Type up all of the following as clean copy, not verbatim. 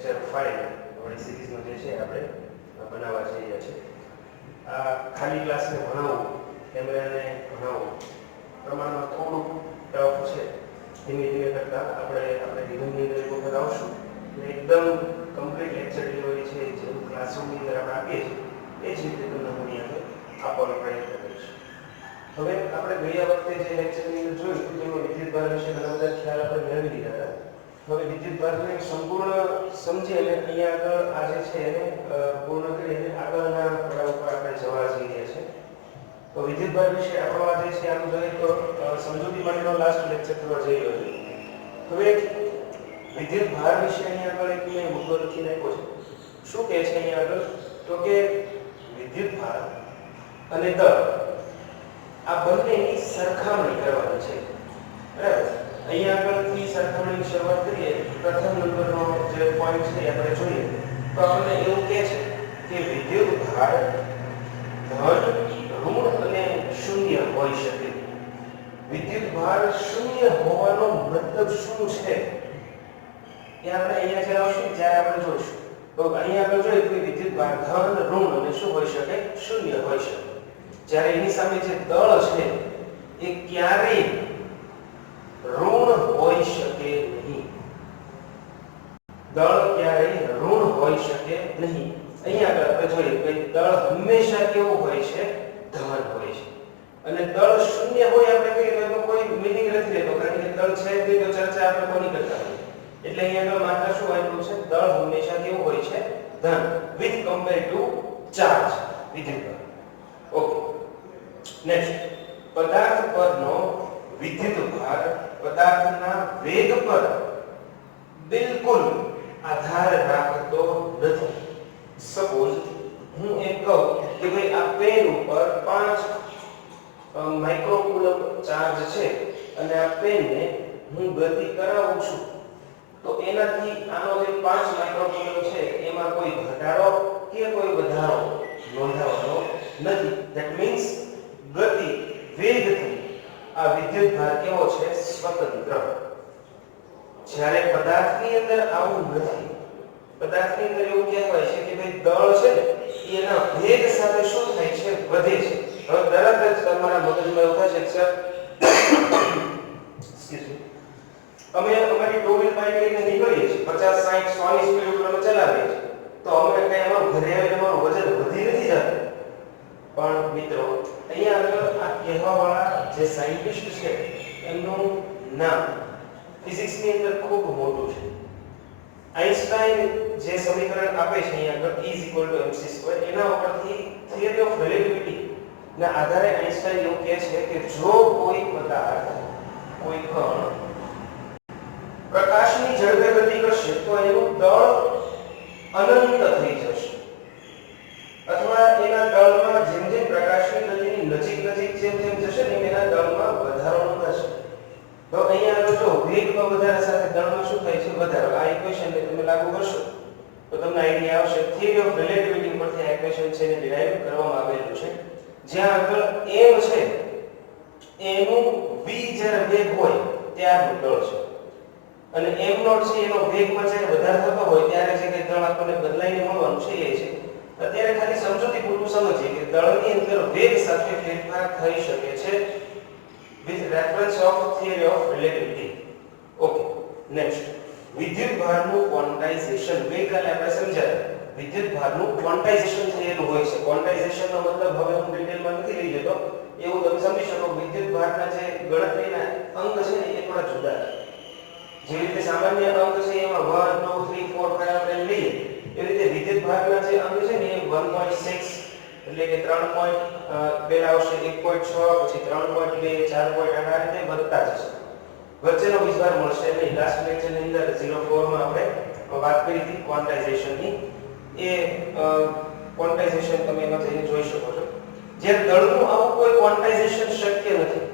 Lecture 5 આપણી સિરીઝનો જે છે આપણે બનાવવા જઈ રહ્યા છીએ. આ ખાલી ક્લાસને ભણાવવું, કેમેરાને ભણાવવું પ્રમાણમાં થોડુંક ટફ છે. ધીમે ધીમે કરતાં આપણે રિધમની અંદર એક વખત આવશું એટલે એકદમ કમ્પ્લીટ લેક્ચર ડિલિવરી છે જેમ ક્લાસરૂમની અંદર આપણે આપીએ છીએ એ જ રીતે તમને હું અહીંયા આપવાનો પ્રયત્ન કરીશ. હવે આપણે ગયા વખતે જે લેક્ચરની અંદર જોયું હતું તેમાં વિદ્યુતભાર વિશે ઘણા બધા ખ્યાલ આપણે મેળવી લીધા હતા. હવે વિદ્યુતભારને સંપૂર્ણ સમજી અને અહીંયા આગળ આ જે છે એને પૂર્ણ કરી અને આગળના પડાવ ઉપર આપણે જવા જઈ રહ્યા છીએ. તો વિદ્યુતભાર વિશે આપણો આ જે છે આમ જોઈએ તો સમજૂતી માટેનો લાસ્ટ લેક્ચર થવા જઈ રહ્યો છે. હવે વિદ્યુતભાર વિશે અહીંયા આગળ એક મેં મુદ્દો લખી નાખ્યો છે. શું કહે છે અહીંયા આગળ? તો કે વિદ્યુતભાર અને દળ આ બંનેની સરખામણી કરવાની છે. બરાબર? અહીંયા આગળથી સરખામણીની શરૂઆત કરીએ. પ્રથમ નંબરનો જે પોઈન્ટ છે આપણે જોઈએ તો આપણને એવું કહે છે કે વિદ્યુતભાર ધન, ઋણ અને શૂન્ય હોઈ શકે. વિદ્યુતભાર શૂન્ય હોવાનો મતલબ શું છે એ આપણે અહીંયા જ્યારે આવશું ત્યારે આપણે જોઈશું. તો અહીંયા આગળ જોઈએ તો વિદ્યુતભાર ધન, ઋણ અને શું હોઈ શકે? શૂન્ય હોઈ શકે. જ્યારે એની સામે જે દળ છે એ ક્યારેય ઋણ હોઈ શકે નહીં. દળ ક્યારેય ઋણ હોઈ શકે નહીં. અહીંયા આગળ આપણે જોઈએ કે દળ હંમેશા કેવું હોય છે? ધન હોય છે. અને દળ શૂન્ય હોય આપણે કહીએ તો એનો કોઈ મીનિંગ નથી રહેતો, કારણ કે દળ છે તે તો ચર્ચા આપણે કોની કરતા હોઈએ. એટલે અહીંયા આગળ માત્ર શું આપ્યું છે? દળ હંમેશા કેવું હોય છે? ધન, વિથ કમ્પેર ટુ ચાર્જ, વિદ્યુતભાર. ઓકે, નેક્સ્ટ, પદાર્થ પરનો વિદ્યુતભાર પદાર્થના વેગ પર બિલકુલ આધાર રાખતો નથી. સપોઝ હું એમ કહું કે ભાઈ આ પેન ઉપર 5 માઇક્રોકુલમ ચાર્જ છે અને આ પેનને હું ગતિ કરાવું છું તો એનાથી આનો જે 5 માઇક્રોકુલમ છે એમાં કોઈ ઘટાડો કે કોઈ વધારો નોંધાવાનો નથી. ધેટ મીન્સ ગતિ, વેગથી આ વિદ્યુતભાર કેવો છે? સ્વતંત્ર. જ્યારે પદાર્થની અંદર આવું નથી. પદાર્થની અંદર એવું કહેવાય છે કે ભાઈ દળ છે ને એના વેગ સાથે શું થાય છે? વધે છે. હવે તરત જ તમારા મગજમાં એવું થશે કે સર અમે અમારી ટુ વ્હીલ બાઇક લઈને નીકળીએ છીએ, 50, 60, 100 ની સ્પીડ ઉપર અમે ચલાવીએ છીએ તો અમે કઈ અમારું ઘરે આવીને અમારું વજન વધી નથી જતું. પણ મિત્રો અહીંયા આગળ આ કહેવાવાળા જે સાયન્ટિસ્ટ છે એમનું નામ ફિઝિક્સની અંદર ખૂબ મોટું છે. આઇન્સ્ટાઈન જે સમીકરણ આપે છે અહીંયા આગળ E mc² એના ઉપરથી થિયરી ઓફ રિલેટિવિટી ના આધારે આઇન્સ્ટાઈન એવું કહે છે કે જો કોઈ પદાર્થ, કોઈ કણ પ્રકાશની ઝડપે ગતિ કરશે તો એનું દળ અનંત થઈ જશે, અથવા એના દળમાં જેમ જેમ પ્રકાશની ગતિની નજીક જેમ જેમ જશે ને એના દળમાં વધારો થશે. તો અહીંયા આગળ જો વેગમાં વધારા સાથે દળમાં શું થાય છે? વધારો. આ ઇક્વેશનને તમે લાગુ કરશો તો તમને આઈડિયા આવશે. થિયરી ઓફ રિલેટિવિટી પરથી આ ઇક્વેશન છે એને ડિરાઈવ કરવામાં આવેલું છે. જ્યાં આગળ m છે એનું v જ્યારે વેગ હોય ત્યારનું દળ છે અને m0 છે એનો વેગમાં જ્યારે વધારો થતો હોય ત્યારે જે કંઈ દળ આપણને બદલાઈને મળવાનું છે એ છે. અત્યારે ખાલી સમજૂતી પૂરતું સમજીએ કે દળની અંદર વેગ સાથે ફેરફાર થઈ શકે છે with reference of theory of relativity. Okay, next, વિદ્યુતભારનું ક્વોન્ટાઇઝેશન. ગઈકાલે આપણે સમજાવ્યું વિદ્યુતભારનું ક્વોન્ટાઇઝેશન થયેલું હોય છે. ક્વોન્ટાઇઝેશનનો મતલબ હવે હું ડિટેલમાં નથી લઈ જતો, એવું તમે સમજી શકો. વિદ્યુતભારના જે ગણતરીના અંક છે ને એ થોડા જુદા છે. જેવી રીતે સામાન્ય અંક છે એમાં 1, 2, 3, 4, 5 આપણે લઈએ એવી રીતે વિદ્યુતભારના જે અંક છે ને એ 1.6 એટલે કે 3. પહેલા આવશે 1.6, પછી 3.2, 4.8 આ રીતે વધતા જશે. વચ્ચેનો વિસ્તાર મળશે નહીં. લાસ્ટ લેક્ચરની અંદર 04 માં આપણે વાત કરી હતી ક્વોન્ટાઇઝેશનની. એ ક્વોન્ટાઇઝેશન તમે એમાં જઈને જોઈ શકો છો. જે દળનું આવું કોઈ ક્વોન્ટાઇઝેશન શક્ય નથી.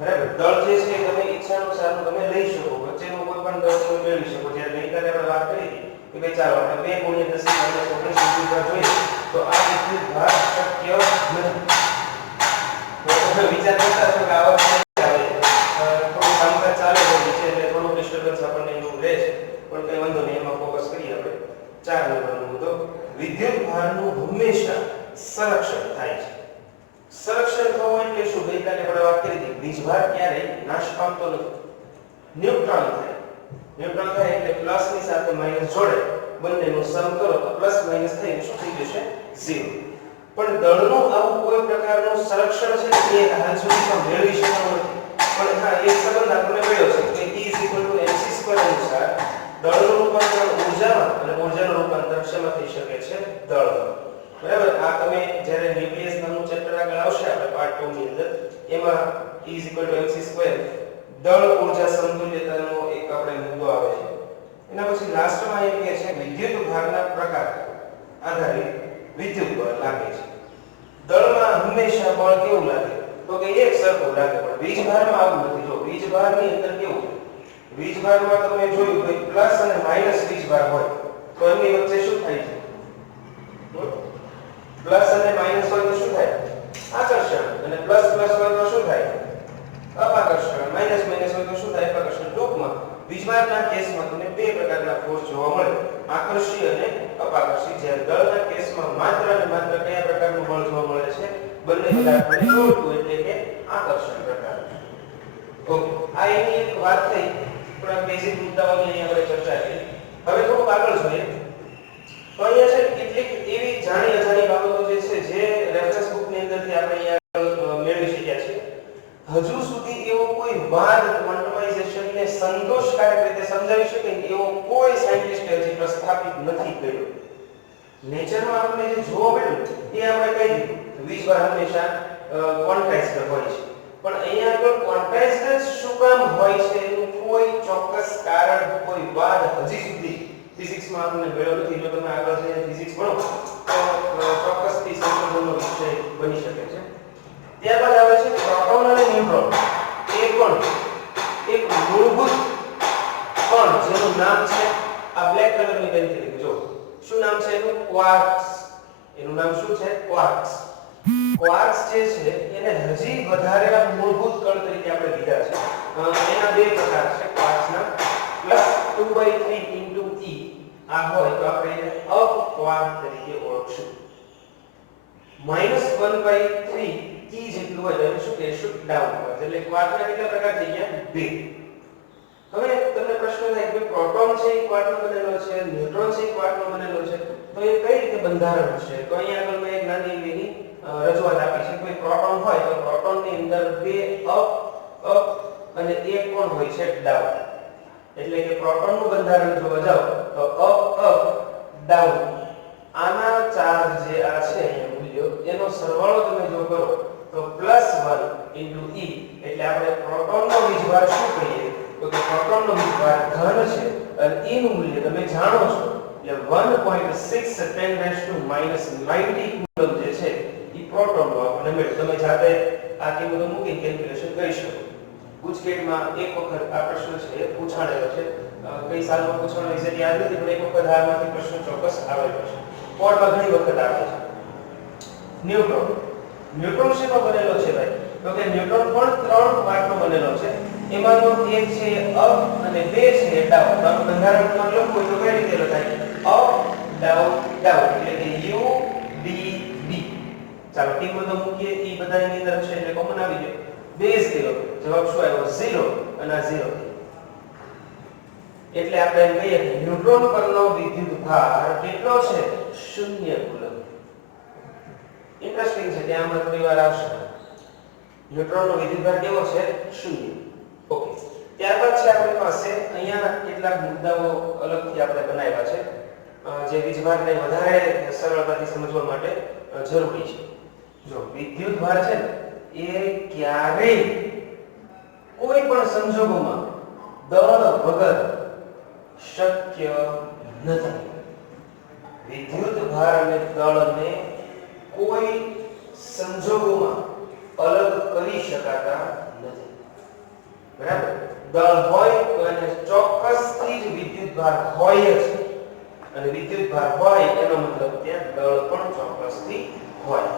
બરાબર? દળ જે છે તમે ઈચ્છા અનુસાર તમે લઈ શકો, વચ્ચેનો કોઈ પણ દળ તમે મેળવી શકો. જ્યારે ગઈકાલે આપણે વાત કરી કે ભાઈ ચાલો આપણે 2 × 10 વિદ્યુતભાર જોઈએ તો આ વિદ્યુતભાર શક્ય નથી. તો તમે વિચાર કરતા છો કે આવા થોડું કામકાજ ચાલે છે એટલે થોડું ડિસ્ટર્બન્સ આપણને એવું રહે છે, પણ કંઈ વાંધો નહીં, એમાં ફોકસ કરીએ. 4 નંબરનો મુદ્દો વિદ્યુત ભારનું હંમેશા સંરક્ષણ થાય છે. સંરક્ષણ થવું એટલે શું? ગઈકાલે આપણે વાત કરી હતી વીજભાર ક્યારેય નાશ પામતો નથી, ન્યુટ્રલ થાય. ન્યુટ્રલ થાય એટલે પ્લસ ની સાથે માઈનસ જોડે બંનેનું સમ કરો તો પ્લસ માઈનસ થઈને શું થઈ જશે? 0. પણ દળનું આવું કોઈ પ્રકારનું સંરક્ષણ છે કે એ હાલ સુધી મેળવી શક્યો નથી. પણ હા, એક સંબંધ આપણે મેળવ્યો છે કે E mc² અનુસાર દળનું રૂપાંતર ઊર્જામાં અને ઊર્જાનું રૂપાંતર શેમાં થઈ શકે છે? દળમાં. બરાબર. આ તમે જ્યારે ન્યુક્લિયસ નામનું ચેપ્ટર આગળ આવશે આપણે પાર્ટ 2 ની અંદર, એમાં E mc² દળ ઊર્જા સમતુલ્યતાનો એક આપણે મુદ્દો આવે છે. એના પછી લાસ્ટમાં એમ કહે છે વિદ્યુત ભારના પ્રકાર આધારિત વિદ્યુત બળ લાગે છે. દળમાં હંમેશા બળ કેવું લાગે? તો કે એક સરખું લાગે, પણ વીજભારમાં આવું નથી. જો વીજભારની અંદર કેવું છે? વીજભારમાં તમે જોયું કે પ્લસ અને માઈનસ વીજભાર હોય તો એની વચ્ચે શું થાય છે? પ્લસ અને માઈનસ હોય તો શું થાય? આકર્ષણ. અને પ્લસ પ્લસ હોય તો શું થાય? અપાકર્ષણ. માઈનસ માઈનસ હોય તો શું થાય? અપાકર્ષણ. ટૂંકમાં વીજભારના કેસમાં તમને બે પ્રકારના ફોર્સ જોવા મળે, આકર્ષી અને અપાકર્ષી. જ્યારે દળના કેસમાં માત્ર અને માત્ર કયા પ્રકારનું બળ જોવા મળે છે? બંને પદાર્થોને જોડતું એટલે કે આકર્ષણ પ્રકાર. ઓકે, આ એની એક વાત થઈ. થોડા બેઝિક મુદ્દાઓની અહીં આપણે ચર્ચા કરી. હવે થોડું આગળ જોઈએ તો અહીંયા છે કેટલીક એવી જાણી અજાણી બાબતો જે છે જે રેફરન્સ બુકની અંદરથી આપણે અહીંયા મેળવી શક્યા છે. હજુ સુધી એવો કોઈ વાદ ક્વોન્ટમાઇઝેશનને સંતોષકારક રીતે સમજાવી શકે એવો કોઈ સાયન્ટિસ્ટ હજી પ્રસ્થાપિત નથી કર્યો. નેચરમાં આપણે જે જોવા મળ્યું એ આપણે કહી દીધું વીજભાર હંમેશા ક્વોન્ટાઇઝ્ડ હોય છે, પણ અહીંયા આગળ ક્વોન્ટાઇઝ્ડ શું કામ હોય છે એનું કોઈ ચોક્કસ કારણ, કોઈ વાદ હજી સુધી ફિઝિક્સમાં આપણને મળ્યો નથી. જો તમે આગળ જઈને ફિઝિક્સ ભણો તો ચોક્કસથી સંશોધનનો વિષય બની શકે છે. ત્યારબાદ આવે છે પ્રોટોન અને ન્યુટ્રોન. એ પણ એક મૂળભૂત કણ જેનું નામ છે આ બ્લેક કલરની પેનથી લખજો. શું નામ છે એનું? ક્વાર્ક્સ. એનું નામ શું છે? ક્વાર્ક્સ. ક્વાર્ક્સ જે છે એને હજી વધારે મૂળભૂત કણ તરીકે આપણે લીધા છે. એના બે પ્રકાર છે ક્વાર્ક્સના. +2/3 * E આ હોય તો આપણે એને અપ ક્વાર્ક તરીકે ઓળખશું. -1/3 E જેટલું હોય તો એને શું કહેશું? Down quark. એટલે ક્વાર્કના કેટલા પ્રકાર થઈ ગયા? બે. હવે તમને પ્રશ્ન થાય કે પ્રોટોન છે એ ક્વાર્કનો બનેલો છે, ન્યુટ્રોન છે એ ક્વાર્કનો બનેલો છે, તો એ કઈ રીતે બંધારણ હશે? તો અહીંયા આગળ મેં એક નાની એવી રજૂઆત આપી છે. કોઈ પ્રોટોન હોય તો પ્રોટોનની અંદર બે અપ અને એક કોણ હોય છે? ડાઉન. એટલે કે પ્રોટોનનું બંધારણ જોવા જાવ તો અપ ડાઉન. આના ચાર્જ જે આ છે અહીંયા મૂલ્યો એનો સરવાળો તમે જો કરો તો +1 * E. એટલે આપણે પ્રોટોનનો વીજભાર શું કહીએ? તો કે પ્રોટોનનો વીજભાર ઘન છે અને E નું મૂલ્ય તમે જાણો છો એટલે 1.6 × 10 - 90 કુલમ જે છે એ પ્રોટોનનો આપણને મળે. તમે જાતે આ કિંમતો મૂકીને કેલ્ક્યુલેશન કરી શકો. ગુજકેટમાં એક વખત આ પ્રશ્ન છે એ પૂછાણેલો છે. કઈ સાલમાં પૂછાણો એક્ઝેક્ટ યાદ નથી, પણ એક વખત આમાંથી પ્રશ્ન ચોક્કસ આવેલો છે. કોડમાં ઘણી વખત આવે છે. ન્યુટ્રોન. ન્યુટ્રોન શેનો બનેલો છે ભાઈ? તો કે ન્યુટ્રોન પણ 3 પાર્ટનો બનેલો છે. એમાંનો એક છે અપ અને બે છે ડાઉન. તો બંધારણ તમારે લખવું તો કઈ રીતે લખાય? Up down down. એટલે કે U D B. ચાલો કિંમતો મૂકીએ. એ બધાની અંદર હશે એટલે કોમન આવી જાય. બેઝ કર્યો જવાબ શું આવ્યો? 0 અને આ 0. એટલે આપણે એમ કહીએ કે ન્યુટ્રોન પરનો વિદ્યુત ભાર કેટલો છે? 0 કુલમ. ઇન્ટરેસ્ટિંગ છે, ત્યાં હમણાં થોડી વાર આવશે. ન્યુટ્રોનનો વિદ્યુતભાર કેવો છે? 0. ઓકે. ત્યારબાદ છે આપણી પાસે અહીંયા કેટલાક મુદ્દાઓ અલગથી આપણે બનાવ્યા છે જે વીજભારને વધારે સરળતાથી સમજવા માટે જરૂરી છે. જો વિદ્યુતભાર છે ને એ ક્યારેય કોઈ પણ સંજોગોમાં દળ વગર શક્ય નથી. વિદ્યુતભાર અને દળને કોઈ સંજોગોમાં અલગ કરી શકાતા નથી. બરાબર? દળ હોય તો એને ચોક્કસથી જ વિદ્યુતભાર હોય જ, અને વિદ્યુતભાર હોય એનો મતલબ ત્યાં દળ પણ ચોક્કસથી હોય.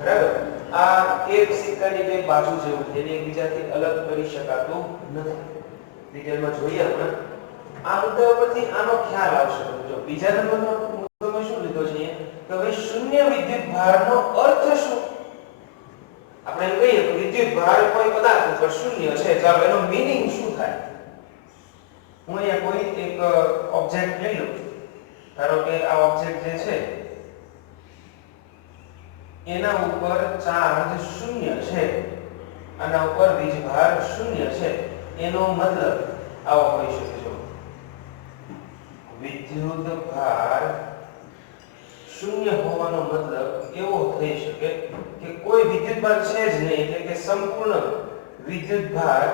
બરાબર? આ એક સિક્કાની બે બાજુ જેવું છે, એને એકબીજાથી અલગ કરી શકાતું નથી. ડિટેલમાં જોઈએ આપણે. આ મુદ્દા પરથી આનો ખ્યાલ આવશે. જો બીજા નંબરનો મુદ્દો છે કે ભાઈ શૂન્ય વિદ્યુત ભારનો અર્થ શું? આપણે એમ કહીએ કે વિદ્યુત ભાર કોઈ પદાર્થ ઉપર શૂન્ય છે, ચાલો એનો મીનિંગ શું થાય? હું અહીંયા કોઈ એક ઓબ્જેક્ટ લઈ લઉં. ધારો કે આ ઓબ્જેક્ટ જે છે એના ઉપર ચાર્જ શૂન્ય છે, આના ઉપર વીજભાર શૂન્ય છે. એનો મતલબ આવો હોઈ શકે છે, વિદ્યુત ભાર શૂન્ય હોવાનો મતલબ એવો થઈ શકે કે કોઈ વિદ્યુત ભાર છે જ નહીં, એટલે કે સંપૂર્ણ વિદ્યુત ભાર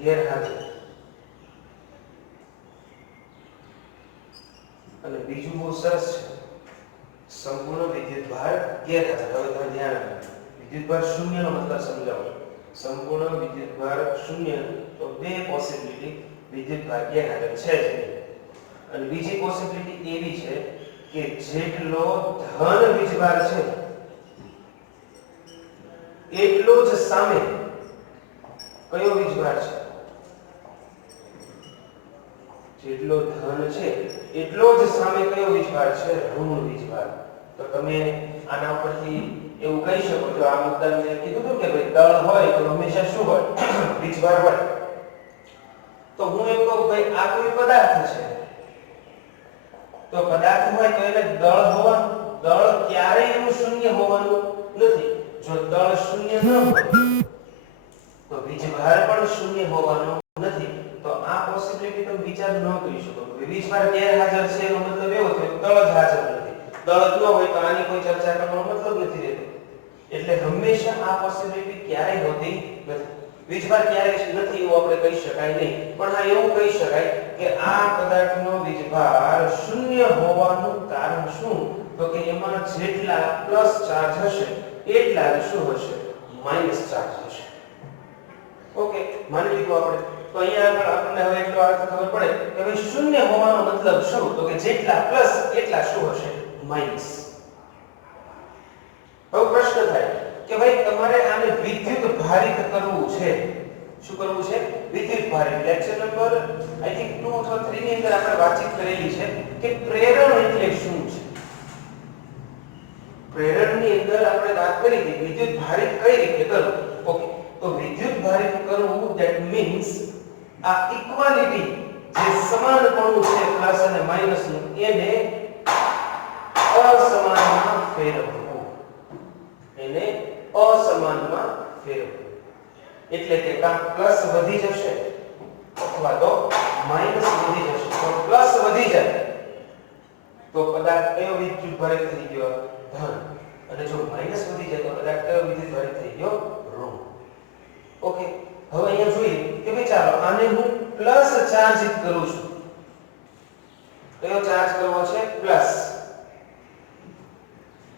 ગેરહાજર. અને બીજું બહુ સરસ છે, સંપૂર્ણ વિદ્યુત ભાર ગેરહાજર. હવે તમે ધ્યાન રાખો, વિદ્યુત ભાર શૂન્ય નો મતલબ સમજાવો. સંપૂર્ણ વિદ્યુત ભાર શૂન્ય, તો બે પોસિબિલિટી, વિદ્યુત ભાર ગેરહાજર છે જ નહીં. અને બીજી પોસિબિલિટી એવી છે કે જેટલો ધન વીજભાર છે એટલો જ સામે કયો વીજભાર છે? જેટલો ધન છે એટલો જ સામે કયો વીજભાર છે? ઋણ વીજભાર. તો તમે આના ઉપરથી એવું કહી શકો છો, આ મુદ્દાને મેં કીધું હતું કે ભાઈ દળ હોય તો હંમેશા શું હોય? વીજભાર હોય. તો હું એમ કહું ભાઈ આ કોઈ પદાર્થ છે, તો પદાર્થ હોય તો એને દળ હોવાનું. દળ ક્યારેય એનું શૂન્ય હોવાનું નથી. જો દળ શૂન્ય ન હોય તો વીજભાર પણ શૂન્ય હોવાનો નથી. તો આ પોસિબિલિટી તમે વિચાર ન કરી શકો. વીજભાર ગેરહાજર છે એનો મતલબ એવો થયો દળ જ હાજર નથી. દળ જ ન હોય તો આની કોઈ ચર્ચા કરવાનો મતલબ નથી રહેતો. એટલે હંમેશા આ પોસિબિલિટી ક્યારેય હોતી નથી. વીજભાર ક્યારેય નથી એવું આપણે કહી શકાય નહીં. પણ હા એવું કહી શકાય કે આ પદાર્થનો વીજભાર શૂન્ય હોવાનું કારણ શું? તો કે એમાં જેટલા પ્લસ ચાર્જ હશે એટલા જ શું હશે? માઈનસ ચાર્જ હશે. ઓકે, માની લીધું આપણે. તો અહીંયા આગળ આપણને હવે એટલો અર્થ ખબર પડે કે ભાઈ શૂન્ય હોવાનો મતલબ શું? તો કે જેટલા પ્લસ એટલા શું હશે? માઈનસ. હવે પ્રશ્ન થાય કે ભાઈ તમારે આને વિદ્યુત ભારિત કરવું છે. શું કરવું છે? વિદ્યુત ભારિત. લેક્ચર નંબર આઈ થિંક 2 અથવા 3 ની અંદર આપણે વાતચીત કરેલી છે કે પ્રેરણ એટલે શું છે. પ્રેરણની અંદર આપણે વાત કરી હતી વિદ્યુત ભારિત કઈ રીતે કરવું. ઓકે, તો વિદ્યુત ભારિત કરવું ધેટ મીન્સ આ ઇક્વાલિટી જે સમાનપણું છે પ્લસ અને માઈનસ નું, એને અસમાનમાં ફેરવવું. એને અસમાનમાં ફેરવવું એટલે કે કાં પ્લસ વધી જશે અથવા તો માઈનસ વધી જશે. તો પ્લસ વધી જાય તો પદાર્થ કયો વિદ્યુત ભારિત થઈ ગયો? ધન. અને જો માઈનસ વધી જાય તો પદાર્થ કયો વિદ્યુત ભારિત થઈ ગયો? ઋણ. ઓકે, હવે અહીંયા જોઈએ કે ભાઈ ચાલો આને હું પ્લસ ચાર્જ કરું છું. કયો ચાર્જ કરવો છે? પ્લસ.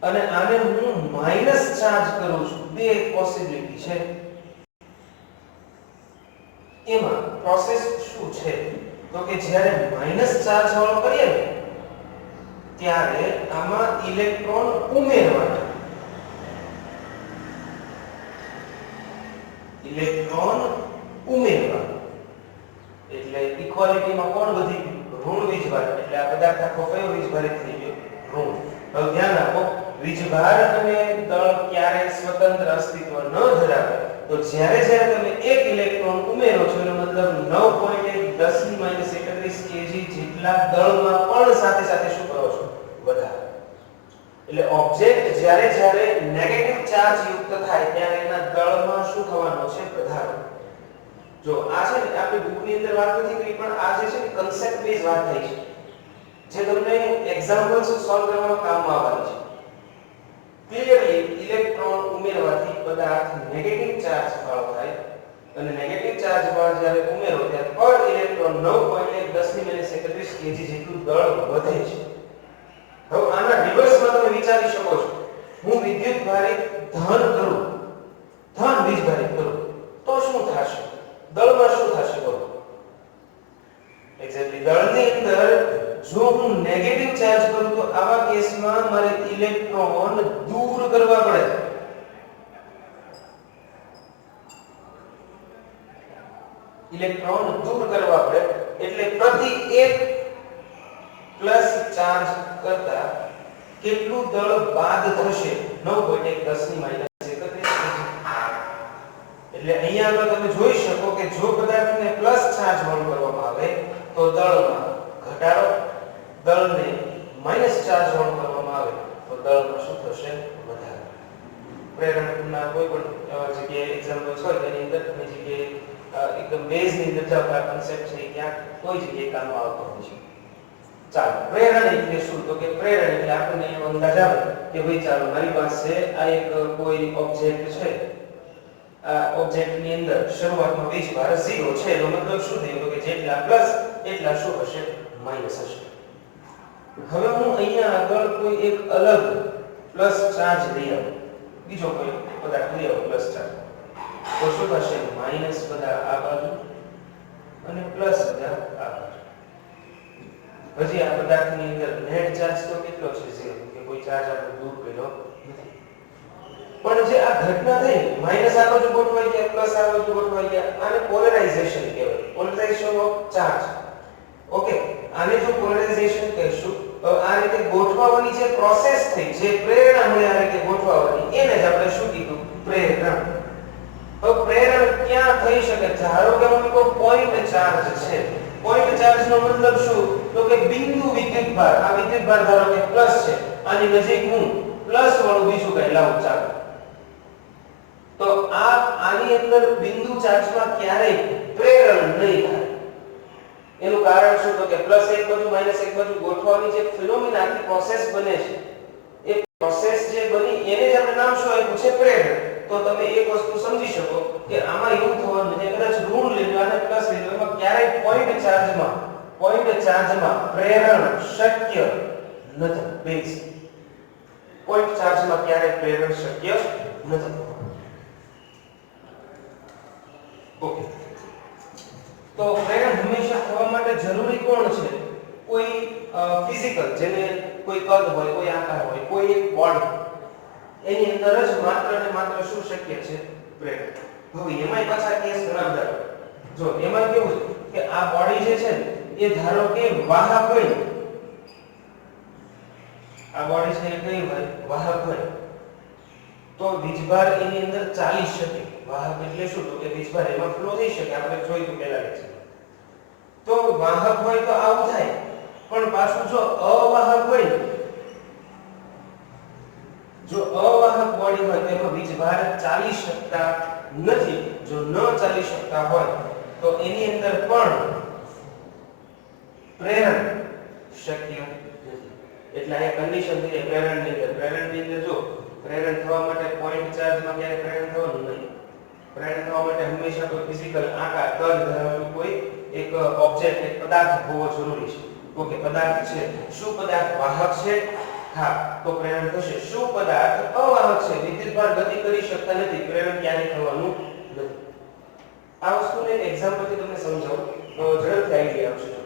અને આને હું માઈનસ ચાર્જ કરું છું. બે પોસિબિલિટી છે. એમાં પ્રોસેસ શું છે? તો કે જ્યારે માઈનસ ચાર્જ વાળો કરીએ ને ત્યારે આમાં ઇલેક્ટ્રોન ઉમેરવાના. ઇલેક્ટ્રોન ઉમેરવાના એટલે ઇક્વાલિટીમાં કોણ વધી ગયું? ઋણ વીજભાર. એટલે આ પદાર્થ આખો કયો વીજભારિત થઈ ગયો? ઋણ. હવે ધ્યાન રાખો, વીજભાર અને દળ ક્યારે સ્વતંત્ર અસ્તિત્વ ન ધરાવે તો જ્યારે જ્યારે તમે એક ઇલેક્ટ્રોન ઉમેરો છો એનો મતલબ 9.1 10 - 31 kg જેટલા દળમાં પણ સાથે સાથે શું કરો છો? વધારો. એટલે ઓબ્જેક્ટ જ્યારે જ્યારે નેગેટિવ ચાર્જ યુક્ત થાય ત્યારે એના દળમાં શું થવાનો છે? વધારો. જો આ છે ને આપણે બુકની અંદર વાત નથી કરી, પણ આ જે છે ને કન્સેપ્ટ બેઝ વાત થઈ છે, જે તમને એક્ઝામ્પલ્સ સોલ્વ કરવામાં કામમાં આવવાની છે. ક્લિયરલી ઇલેક્ટ્રોન ઉમેરવાથી પદાર્થ નેગેટિવ ચાર્જ વાળો થાય અને નેગેટિવ ચાર્જ વાળો જ્યારે ઉમેરો ત્યારે પર ઇલેક્ટ્રોન 9.1 10 - 31 kg જેટલું દળ વધે છે. હવે આના રિવર્સમાં તમે વિચારી શકો છો, હું વિદ્યુત ભારિત ધન કરું, ધન વીજ ભારિત કરું તો શું થશે? દળમાં શું થશે? બોલો. એક્ઝેક્ટલી દળની અંદર જો હું નેગેટિવ ચાર્જ કરું તો આવા કેસમાં મારે ઇલેક્ટ્રોન દૂર કરવા પડે. ઇલેક્ટ્રોન દૂર કરવા પડે એટલે પ્રતિ એક પ્લસ ચાર્જ કરતા કેટલું દળ બાદ થશે 9.1 10 ની -31 એટલે અહીંયા આગળ તમે જોઈ શકો કે જો પદાર્થને પ્લસ ચાર્જ વહન કરવામાં આવે તો દળમાં ઘટાડો, દળને માઈનસ ચાર્જ વહન કરવામાં આવે તો દળમાં શું થશે? વધારો. પ્રેરણના કોઈ પણ જગ્યાએ એક્ઝામ્પલ્સ હોય તેની અંદર તમે જગ્યાએ એકદમ બેઝની અંદર જાવ આ કન્સેપ્ટ છે ક્યાં કોઈ જગ્યાએ કામમાં આવતો હોય છે. ચાલો, પ્રેરણ એટલે શું? તો કે પ્રેરણ એટલે આપણને એવો અંદાજ આવે કે ભાઈ ચાલો મારી પાસે આ એક કોઈ ઓબ્જેક્ટ છે. આ ઓબ્જેક્ટ ની અંદર શરૂઆતમાં વીજભાર 0 છે એનો મતલબ શું થયો? તો કે જેટલા પ્લસ એટલા શું હશે? માઈનસ હશે. હવે હું અહીંયા આગળ કોઈ એક અલગ પ્લસ ચાર્જ લઈ આવું, બીજો કોઈ પદાર્થ લઈ આવું પ્લસ ચાર્જ, તો શું થશે? માઈનસ બધા આ બાજુ અને પ્લસ બધા આ બાજુ. હજી આ પદાર્થની અંદર નેટ ચાર્જ તો કેટલો છે? 0, કે કોઈ ચાર્જ આપણે દૂર કર્યો નથી. પણ જે આ ઘટના થઈ માઈનસ આ બાજુ ગોઠવાઈ ગયા, પ્લસ આ બાજુ ગોઠવાઈ ગયા, આને પોલરાઇઝેશન કહેવાય, પોલરાઇઝેશન ઓફ ચાર્જ. ઓકે, આને જો પોલરાઇઝેશન કહીશું તો આ રીતે ગોઠવવાની જે પ્રોસેસ થઈ, જે પ્રેરણા મળી આ રીતે ગોઠવવાની, એને જ આપણે શું કીધું? પ્રેરણ. તો પ્રેરણ ક્યાં થઈ શકે? ધારો કે હું કોઈ પોઈન્ટ ચાર્જ છે. પોઈન્ટ ચાર્જ નો મતલબ શું? તો કે બિંદુ વિદ્યુતભાર. આ વિદ્યુતભાર ધારો કે પ્લસ છે, આની નજીક હું પ્લસ વાળું બીજું કઈ લાવું ચાલો, તો આની અંદર બિંદુ ચાર્જમાં ક્યારેય પ્રેરણ નહીં થાય. એનું કારણ શું? તો કે પ્લસ એક બાજુ માઈનસ એક બાજુ ગોઠવવાની જે ફિનોમિના આખી પ્રોસેસ બને છે, એ પ્રોસેસ જે બની એને જ આપણે નામ શું આપ્યું છે? પ્રેરણ. તો તમે એક વસ્તુ સમજી શકો કે આમાં એવું થવાનું છે, કદાચ ઋણ લેજો અને પ્લસ લેજો, એમાં ક્યારેય પોઈન્ટ ચાર્જમાં પ્રેરણ શક્ય નથી. બેઝ પોઈન્ટ ચાર્જમાં ક્યારેય પ્રેરણ શક્ય નથી. ઓકે, તો પ્રેરણ હંમેશા થવા માટે જરૂરી કોણ છે? કોઈ ફિઝિકલ, જેને કોઈ કદ હોય, કોઈ આકાર હોય, કોઈ એક બોડી, એની અંદર જ માત્ર ને માત્ર શું શક્ય છે? પ્રેરણ. હવે એમાંય પાછા કેસ ઘણા બધા. જો એમાં કેવું છે કે આ બોડી જે છે એ ધારો કે વાહક હોય, આ બોડી છે એ કઈ હોય? વાહક હોય, તો વીજભાર એની અંદર ચાલી શકે. વાહક એટલે શું? તો કે વીજભાર એમાં ફ્લો થઈ શકે. આપણે જોઈતું પહેલા છે. તો વાહક હોય તો આવું થાય, પણ પાછું જો અવાહક હોય, જો અવાહક બોડી હોય તો એમાં વીજભાર ચાલી શકતા નથી. જો ન ચાલી શકતા હોય તો એની અંદર પણ પ્રેરણ શક્ય નથી. એટલે આ કન્ડિશન છે પ્રેરણની અંદર. પ્રેરણની અંદર જો પ્રેરણ થવા માટે પોઈન્ટ ચાર્જમાં ક્યારે પ્રેરણ થવાનું નહીં. પ્રેરણ થવા માટે હંમેશા કોઈ ફિઝિકલ આકાર, કદ ધરાવતું કોઈ એક ઓબ્જેક્ટ, એક પદાર્થ હોવો જરૂરી છે. ઓકે, પદાર્થ છે. શું પદાર્થ વાહક છે? હા, તો પ્રેરણ થશે. શું પદાર્થ અવાહક છે? વિદ્યુતભાર ગતિ કરી શકતા નથી, પ્રેરણ ક્યારે થવાનું નથી. આ વસ્તુને એક એક્ઝામ્પલથી તમને સમજાવું તો ઝડપથી આઈડિયા આવશે.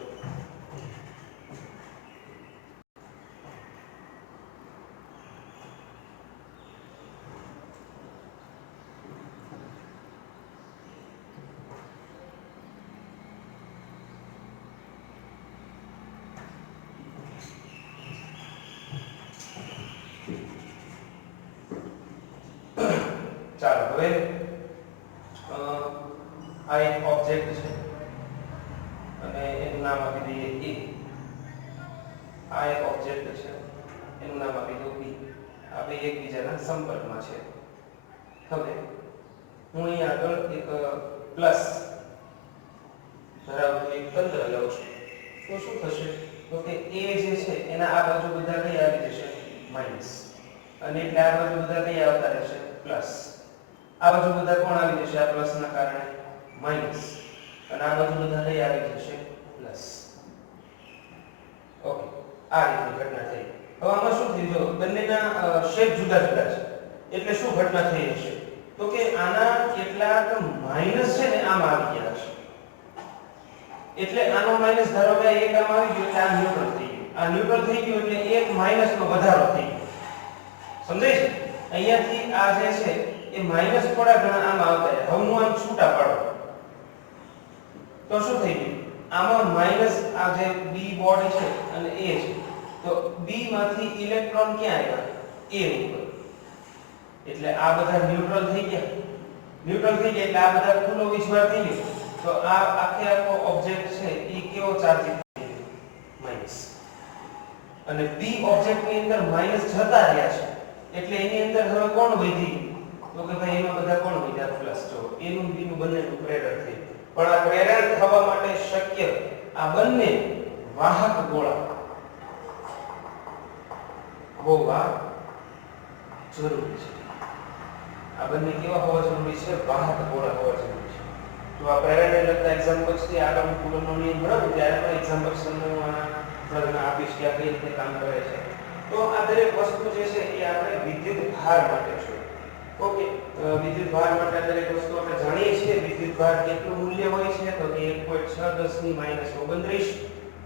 ચાલો, હવે આ એક ઓબ્જેક્ટ છે અને એનું નામ આપી દઈએ E. આ એક ઓબ્જેક્ટ છે, એનું નામ આપી દઉં B. આ બે એકબીજાના સંપર્કમાં છે. હવે હું અહીં આગળ એક પ્લસ ધરાવતું એક તંત્ર લઉં છું, તો શું થશે? તો કે A જે છે એના આ બાજુ બધા કઈ આવી જશે? માઈનસ. અને એટલે આ બાજુ બધા કઈ આવતા રહેશે? પ્લસ. આ બાજુ બધા કોણ આવી જશે? આ પ્લસ ના કારણે માઈનસ. અને આ બાજુ બધા કઈ આવી જશે? પ્લસ. ઓકે, આ રીતની ઘટના થઈ. હવે આમાં શું થયું? જો બંનેના શેપ જુદા જુદા છે, એટલે શું ઘટના થઈ હશે? તો કે આના કેટલાક માઈનસ છે ને આમાં આવી ગયા હશે. એટલે આનો માઈનસ ધારો કે એક આમ આવી ગયો એટલે આ ન્યુટ્રલ થઈ ગયું. આ ન્યુટ્રલ થઈ ગયું એટલે એક માઈનસ નો વધારો થઈ ગયો. સમજાય છે? અહીંયાથી આ જે છે એ માઈનસ થોડા ઘણા આમ આવતા જાય. હવે હું આમ છૂટા પાડું તો શું થઈ ગયું? આમાં માઈનસ આ જે b બોડી છે અને a છે, તો b માંથી ઇલેક્ટ્રોન ક્યાં આવ્યા? a ઉપર. એટલે આ બધા ન્યુટ્રલ થઈ ગયા. ન્યુટ્રલ થઈ ગયા એટલે આ બધા ખુલ્લો વિસ્ભાર થઈ ગયો. તો આ આખો ઓબ્જેક્ટ છે એ કેવો ચાર્જ થઈ ગયો? માઈનસ. અને b ઓબ્જેક્ટ ની અંદર માઈનસ જતા રહ્યા છે એટલે એની અંદર હવે કોણ વધી? તો કે ભાઈ એમાં બધા કોણ વધ્યા? પ્લસ. જો a નું b નું બંનેનું પ્રેરણ થયું. પણ આ પ્રેરણ થવા માટે શક્ય આ બંને વાહક ગોળા હોવા જરૂરી છે. આ બંને કેવા હોવા જરૂરી છે? વાહક ગોળા હોવા જરૂરી છે. તો આ પ્રેરણને લગતા એક્ઝામ્પલ્સ થી આગળ કુલમનો નિયમ ભણાવું ત્યારે પણ એક્ઝામ્પલ્સ તમને આપીશ કે આ કઈ રીતે કામ કરે છે. તો આ દરેક વસ્તુ જે છે એ આપણે વિદ્યુત ભાર માટે છે. ઓકે, વિદ્યુત ભાર માટે દરેક વસ્તુ આપણે જાણીએ છીએ. વિદ્યુત ભાર કેટલું મૂલ્ય હોય છે? તો કે 1.6 × 10⁻29.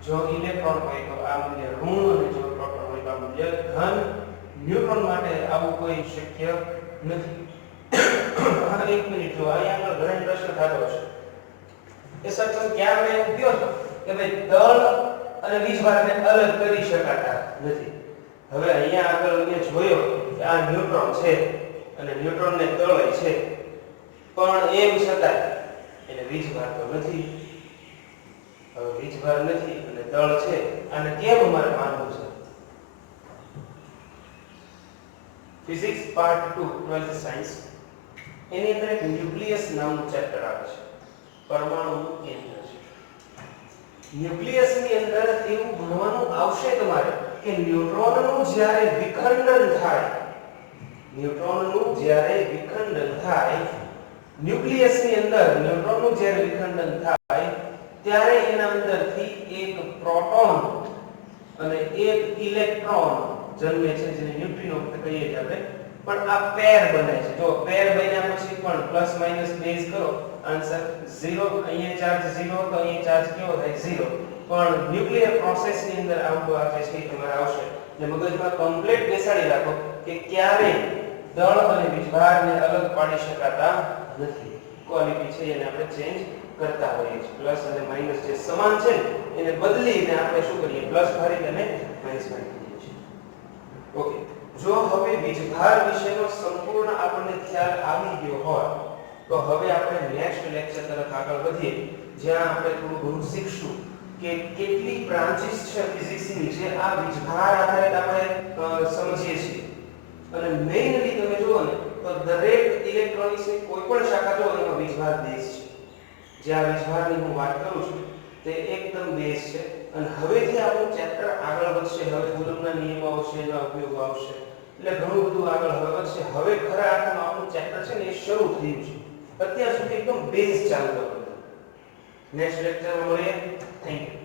જો ઇલેક્ટ્રોન હોય તો આ મૂલ્ય ઋણ અને જો પ્રોટોન હોય તો આ મૂલ્ય ધન. ન્યુટ્રોન માટે આવું કોઈ શક્ય નથી. હા, એક મિનિટ, જો અહીંયા આગળ ઘણા પ્રશ્ન થતો હશે. એ સર ક્યાં આપણે એવું કહ્યું છો કે ભાઈ દળ અને વીજભારને અલગ કરી શકાતા નથી. હવે અહીંયા આગળ અમે જોયો કે આ ન્યુટ્રોન છે અને ન્યુટ્રોનને દળ છે, પણ એમ છતાં એને વીજભાર તો નથી. હવે વીજભાર નથી અને દળ છે, અને કેમ અમારે માનવું છે? ફિઝિક્સ પાર્ટ 2 12th સાયન્સ એની અંદર એક ન્યુક્લિયસ નામનું ચેપ્ટર આવે છે. પરમાણુનું કેન્દ્ર છે. ન્યુક્લિયસ ની અંદર એવું ભણવાનું આવશે તમારે કે ન્યુટ્રોનનું જ્યારે વિખંડન થાય, ન્યુટ્રોનનું જ્યારે વિખંડન થાય, ન્યુક્લિયસ ની અંદર ન્યુટ્રોનનું જ્યારે વિખંડન થાય ત્યારે એના અંદરથી એક પ્રોટોન અને એક ઇલેક્ટ્રોન જન્મે છે, જેને ન્યુટ્રિનો કહીએ છીએ આપણે. પણ આ પેર બને છે. જો પેર બન્યા પછી પણ પ્લસ માઈનસ બેઝ કરો, આન્સર 0. અહીંયા ચાર્જ 0 તો અહીંયા ચાર્જ કેવો થાય? 0. પણ ન્યુક્લિયર પ્રોસેસ ની અંદર આવું આ જે છે તમારે આવશે. એટલે મગજમાં કમ્પ્લીટ બેસાડી રાખો કે ક્યારે દળ અને વીજભારને અલગ પાડી શકાતા નથી. ક્વોલિટી છે એને આપણે ચેન્જ કરતા હોઈએ છીએ. પ્લસ અને માઈનસ જે સમાન છે એને બદલીને આપણે શું કરીએ? પ્લસ ભારી અને માઈનસ ભારી કરીએ છીએ. ઓકે, જો હવે વીજભાર વિશેનો સંપૂર્ણ આપણને ખ્યાલ આવી ગયો હોય તો હવે આપણે નેક્સ્ટ લેક્ચર તરફ આગળ વધીએ, જ્યાં આપણે થોડું ઘણું શીખશું કે કેટલી બ્રાન્ચીસ છે ફિઝિક્સની જે આ વીજભાર આધારિત આપણે સમજીએ છીએ. અને મેઇનલી તમે જુઓ ને તો દરેક ઇલેક્ટ્રોનિક્સની કોઈ પણ શાખા જો એમાં વીજભાર બેઝ છે. જે આ વીજભારની હું વાત કરું છું તે એકદમ બેઝ છે. અને હવેથી આપણું ચેપ્ટર આગળ વધશે. હવે કુલમના નિયમો આવશે, એના ઉપયોગો આવશે, એટલે ઘણું બધું આગળ હવે વધશે. હવે ખરા અર્થમાં આપણું ચેપ્ટર છે ને એ શરૂ થયું છે. અત્યાર સુધી એકદમ બેઝ ચાલતો હતો. નેક્સ્ટ લેક્ચરમાં મળીએ. Thank you.